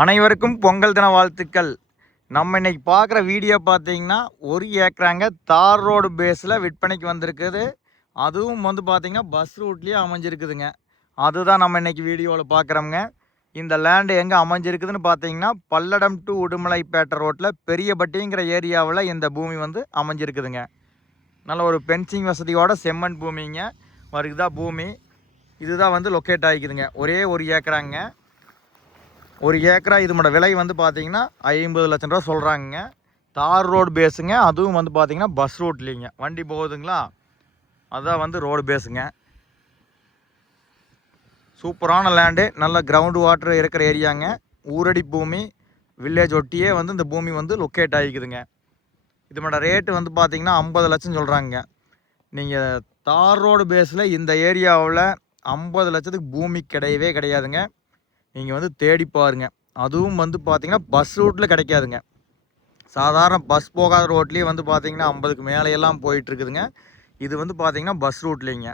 அனைவருக்கும் பொங்கல் தின வாழ்த்துக்கள். நம்ம இன்னைக்கு பார்க்குற வீடியோ பார்த்தீங்கன்னா ஒரு ஏக்கராங்க தார் ரோடு பேஸில் விற்பனைக்கு வந்திருக்குது. அதுவும் வந்து பார்த்திங்கன்னா பஸ் ரூட்லேயே அமைஞ்சிருக்குதுங்க. அதுதான் நம்ம இன்னைக்கு வீடியோவில் பார்க்குறோங்க இந்த லேண்டு எங்கே அமைஞ்சிருக்குதுன்னு பார்த்தீங்கன்னா பல்லடம் டு உடுமலைப்பேட்டை ரோட்டில் பெரியபட்டிங்கிற ஏரியாவில் இந்த பூமி வந்து அமைஞ்சிருக்குதுங்க. நல்ல ஒரு பென்சிங் வசதியோட செம்மண் பூமிங்க. வருகுதா பூமி. இதுதான் வந்து லொக்கேட் ஆகிக்குதுங்க. ஒரே ஒரு ஏக்கராங்க. ஒரு ஏக்கரா இதோட விலை வந்து பார்த்தீங்கன்னா ஐம்பது லட்சம் ரூபா சொல்கிறாங்க தார் ரோடு பேஸுங்க அதுவும் வந்து பார்த்தீங்கன்னா பஸ் ரோட்லிங்க வண்டி போகுதுங்களா? அதுதான் வந்து ரோடு பேஸுங்க சூப்பரான லேண்டு நல்ல கிரவுண்டு வாட்டர் இருக்கிற ஏரியாங்க ஊரடி பூமி வில்லேஜ் ஒட்டியே வந்து இந்த பூமி வந்து லொக்கேட் ஆகிக்குதுங்க. இதோட ரேட்டு வந்து பார்த்திங்கன்னா ஐம்பது லட்சம் சொல்கிறாங்க நீங்கள் தார் ரோடு பேஸில் இந்த ஏரியாவில் ஐம்பது லட்சத்துக்கு பூமி கிடையவே கிடையாதுங்க. நீங்கள் வந்து தேடி பாருங்க. அதுவும் வந்து பார்த்திங்கன்னா பஸ் ரூட்டில் கிடைக்காதுங்க. சாதாரண பஸ் போகாத ரோட்லேயே வந்து பார்த்தீங்கன்னா ஐம்பதுக்கு மேலேயெல்லாம் போயிட்டுருக்குதுங்க. இது வந்து பார்த்திங்கன்னா பஸ் ரூட்லேங்க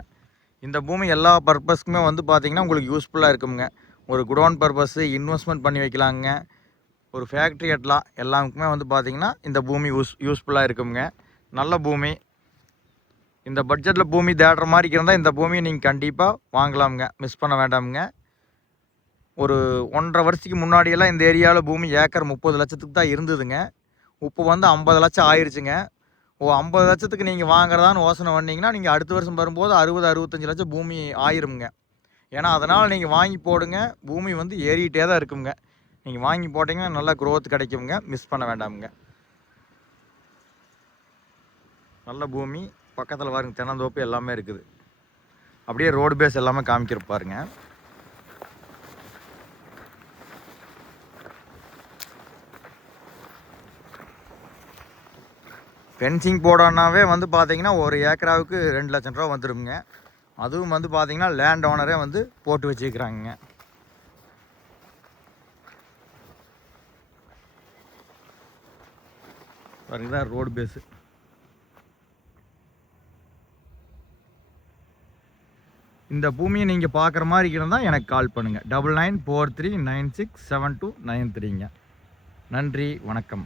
இந்த பூமி எல்லா பர்பஸ்க்குமே வந்து பார்த்திங்கன்னா உங்களுக்கு யூஸ்ஃபுல்லாக இருக்குங்க. ஒரு குடோன் பர்பஸ்ஸு இன்வெஸ்ட்மெண்ட் பண்ணி வைக்கலாங்க. ஒரு ஃபேக்ட்ரி கட்டலாம். எல்லாருக்குமே வந்து பார்த்திங்கன்னா இந்த பூமி யூஸ் யூஸ்ஃபுல்லாக இருக்குங்க. நல்ல பூமி. இந்த பட்ஜெட்டில் பூமி தேடுற மாதிரி இருந்தால் இந்த பூமியை நீங்கள் கண்டிப்பாக வாங்கலாமுங்க. மிஸ் பண்ண வேண்டாமுங்க. ஒரு ஒன்றரை வருஷத்துக்கு முன்னாடியெல்லாம் இந்த ஏரியாவில் பூமி ஏக்கர் முப்பது லட்சத்துக்கு தான் இருந்ததுங்க. இப்போ வந்து ஐம்பது லட்சம் ஆயிடுச்சுங்க ஓ ஐம்பது லட்சத்துக்கு நீங்கள் வாங்குறதான்னு யோசனை பண்ணீங்கன்னா நீங்கள் அடுத்த வருஷம் வரும்போது அறுபது அறுபத்தஞ்சி லட்சம் பூமி ஆயிருமுங்க. ஏன்னா அதனால் நீங்கள் வாங்கி போடுங்க. பூமி வந்து ஏறிக்கிட்டே தான் இருக்குங்க. நீங்கள் வாங்கி போட்டிங்கன்னா நல்லா க்ரோத் கிடைக்குங்க. மிஸ் பண்ண வேண்டாமுங்க. நல்ல பூமி. பக்கத்தில் பாருங்க தென்னந்தோப்பு எல்லாமே இருக்குது. அப்படியே ரோடு பேஸ் எல்லாமே காமிக்கிற பாருங்க. ஃபென்சிங் போடனாவே வந்து பார்த்தீங்கன்னா ஒரு ஏக்கராவுக்கு ரெண்டு லட்சம் ரூபா வந்துடுங்க அதுவும் வந்து பார்த்தீங்கன்னா லேண்ட் ஓனரே வந்து போட்டு வச்சுக்கிறாங்க பாருங்களா ரோடு பேஸு இந்த பூமியை நீங்கள் பார்க்குற மாதிரி இருந்தால் எனக்கு கால் பண்ணுங்கள் double nine four three nine six seven two nine த்ரீங்க நன்றி வணக்கம்.